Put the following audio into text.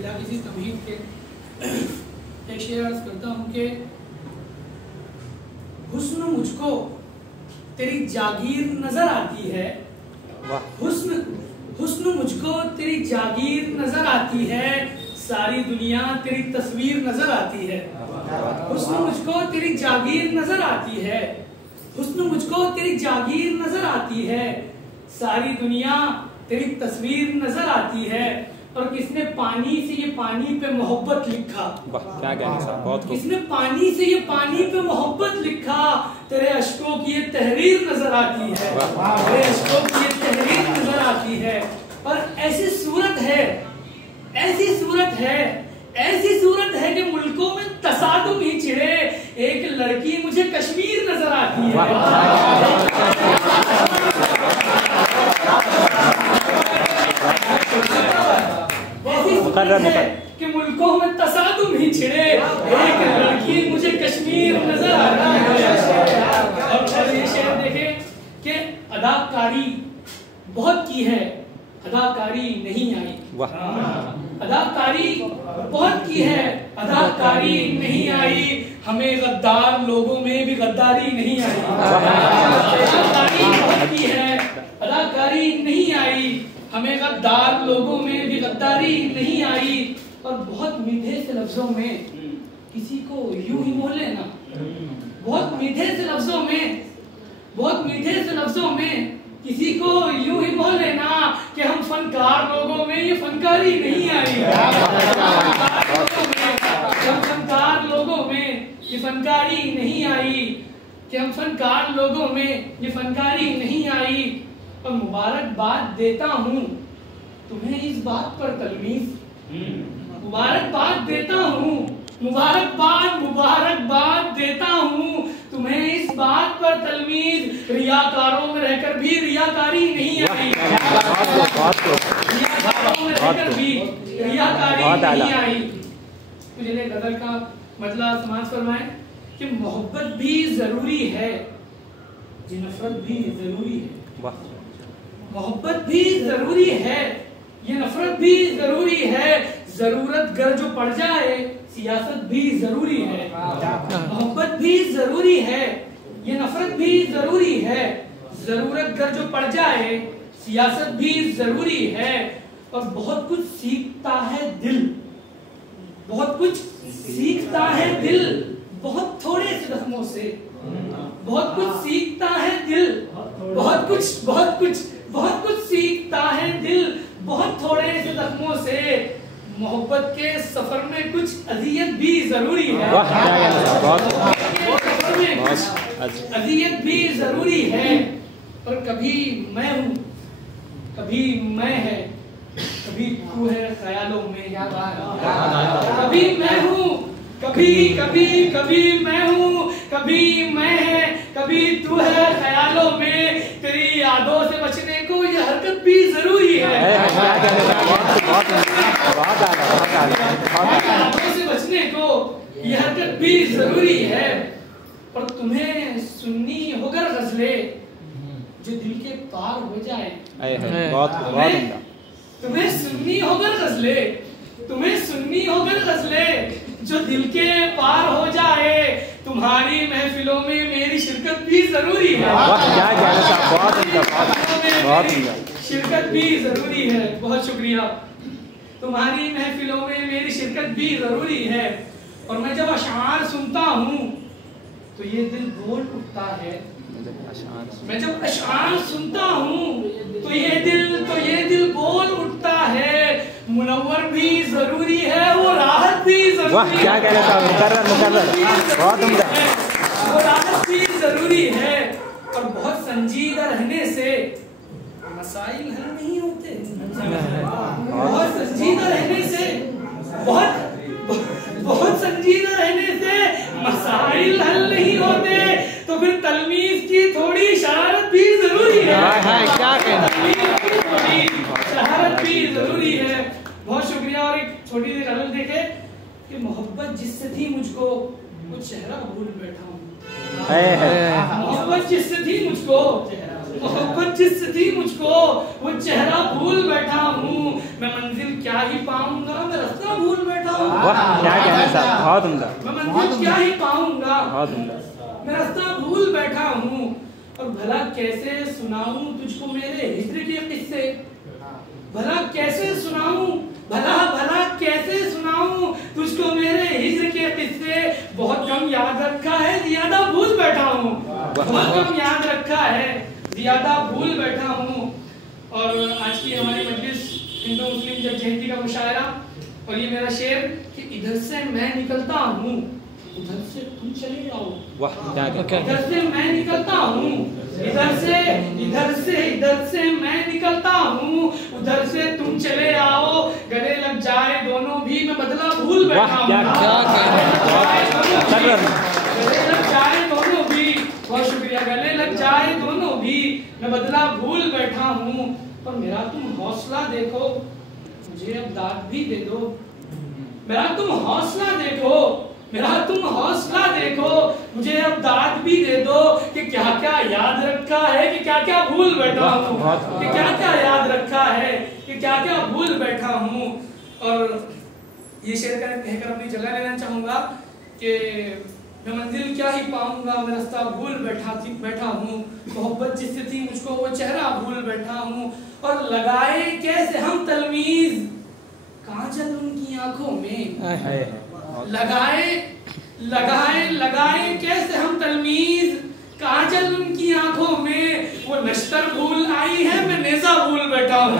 बिना किसी तमहीद के एक शेर अर्ज करता हूँ कि हुस्न मुझको तेरी जागीर नजर आती है, हुस्न मुझको तेरी जागीर नजर आती है, सारी दुनिया तेरी तस्वीर नजर आती है। हुस्न मुझको तेरी जागीर नजर आती है, हुस्न मुझको तेरी जागीर नजर आती है, सारी दुनिया तेरी तस्वीर नजर आती है। और किसने पानी से ये पानी पे मोहब्बत लिखा, क्या कहने साहब, बहुत किसने पानी से ये पानी पे मोहब्बत लिखा, तेरे अश्कों की ये तहरीर नजर आती है, तेरे अश्कों की ये तहरीर नजर आती है। और ऐसी सूरत है, ऐसी सूरत है, ऐसी सूरत है कि मुल्कों में तसादुम ही छिड़े, एक लड़की मुझे कश्मीर नजर आती है। कि मुल्कों में तसादुम ही छिड़े, एक लड़की मुझे कश्मीर नजर आती है। और ये शेर देखें कि अदाकारी बहुत की है, अदाकारी नहीं आई। अदाकारी बहुत की है, अदाकारी नहीं आई, हमें गद्दार लोगों में भी गद्दारी नहीं आई। अदाकारी बहुत की है, अदाकारी नहीं आई, हमें गद्दार लोगों में भी गद्दारी नहीं आई। और बहुत मीठे से लफ्जों में किसी को यूं ही मोह लेना, बहुत मीठे से लफ्जों में, बहुत मीठे से लफ्जों में किसी को यूं ही मोह लेना कि हम फनकार लोगों में ये फनकारी नहीं आई। हम फनकार लोगों में ये फनकारी नहीं आई, कि हम फनकार लोगों में ये फनकारी नहीं आई। और मुबारकबाद देता हूँ तुम्हें इस बात पर तलमीज, मुबारकबाद देता हूँ, मुबारकबाद मुबारकबाद देता हूँ तुम्हें इस बात पर तलमीज, रियाकारों में रहकर भी रियाकारी नहीं आई, रियाकारों में रहकर भी रियाकारी नहीं आई। मुझे गजल का मतलब समाज फरमाए कि मोहब्बत भी जरूरी है, ये नफरत भी जरूरी है। मोहब्बत भी जरूरी है, ये नफरत भी जरूरी है, जरूरत गर जो पड़ जाए सियासत भी जरूरी है। मोहब्बत भी जरूरी है, ये नफरत भी जरूरी है, जरूरत गर जो पड़ जाए सियासत भी जरूरी है। और बहुत कुछ सीखता है दिल, बहुत कुछ सीखता है दिल, बहुत थोड़े से जख्मों से, बहुत कुछ सीखता है दिल, बहुत कुछ बहुत कुछ बहुत कुछ सीखता है दिल, बहुत थोड़े से जख्मों से। मोहब्बत के सफर में कुछ अजियत भी जरूरी है, अजियत भी जरूरी है। और कभी मैं हूँ, कभी मैं है, कभी तू है ख्यालों में, कभी मैं हूँ, कभी कभी कभी मैं हूँ, कभी मैं है, कभी तू है ख्यालों में। तेरी यादों से बचने को ये हरकत भी जरूरी है, यादों से बचने को ये हरकत भी जरूरी है। और तुम्हें सुननी होकर गजले जो दिल के पार हो जाए, तुम्हें सुननी होकर गजले, तुम्हें सुननी होकर गजले जो दिल के पार हो जाए। तुम्हारी महफिलों में मेरी शिरकत भी जरूरी है, शिरकत भी जरूरी है। बहुत शुक्रिया। तुम्हारी महफिलों में मेरी शिरकत भी जरूरी है। और मैं जब अशार सुनता हूँ तो ये दिल बोल उठता है, मैं जब अशार सुनता हूँ तो ये दिल बोल उठता है। मुनव्वर भी जरूरी है, वो राहत भी जरूरी है, क्या कहना था, बहुत उम्दा, वो राहत भी जरूरी है। और बहुत संजीदा रहने से मसाइल हल नहीं होते, बहुत संजीदा रहने से, बहुत संजीदा रहने से मसाइल हल नहीं होते। तो फिर तलमीज की थोड़ी शरारत भी जरूरी है, क्या कहना, शरारत भी जरूरी है। बहुत शुक्रिया। और एक छोटी सी गजल देखे कि मोहब्बत जिससे थी मुझको वो चेहरा भूल बैठा हूँ, मोहब्बत जिससे थी मुझको, मोहब्बत जिससे थी मुझको वो चेहरा भूल बैठा हूँ। मैं मंजिल क्या ही पाऊंगा, मैं रास्ता रास्ता भूल बैठा हूँ। वाह क्या कहना साहब, बहुत उम्दा। मैं मंजिल क्या ही पाऊंगा, बहुत उम्दा। मैं रास्ता भूल बैठा हूँ। और भला कैसे सुनाऊं तुझको मेरे हिज्र के किस्से, भला कैसे सुनाऊं, भला भला कैसे सुनाऊं तुझको मेरे हिज्र के किस्से। बहुत कम याद रखा है, ज्यादा भूल बैठा हूँ। बहुत कम याद रखा है, ज्यादा भूल बैठा हूँ। और आज की हमारी मजलिस हिंदू मुस्लिम जब जयंती का मुशायरा, और ये मेरा शेर कि इधर से मैं निकलता हूँ, उधर से तुम चले जाओ। वाह क्या इधर से मैं निकलता हूँ, इधर से मैं निकलता हूँ, उधर से तुम चले आओ। गले लग जाए दोनों भी, मैं बदला भूल बैठा हूँ। गले लग जाए दोनों भी, बहुत शुक्रिया। गले लग जाए दोनों भी, मैं बदला भूल बैठा हूँ। पर मेरा तुम हौसला देखो, मुझे अब दाद भी दे दो। मेरा तुम हौसला देखो, मेरा तुम हौसला देखो, मुझे अब दाद भी दे दो। कि क्या क्या याद रखा है, कि क्या क्या भूल बैठा हूँ, कि क्या क्या याद रखा है, कि क्या क्या भूल बैठा हूँ। और ये शेर कहकर अपनी जगह लेना चाहूंगा कि मैं मंजिल क्या ही पाऊंगा, मैं रास्ता भूल बैठा हूँ। मोहब्बत जिससे थी मुझको वो चेहरा भूल बैठा हूँ। और लगाए कैसे हम तलमीज, काजल उनकी आंखों में। लगाए कैसे हम तलमीज, काजल उनकी आंखों में। वो नश्तर भूल आई है, मैं नेजा भूल बैठा हूँ।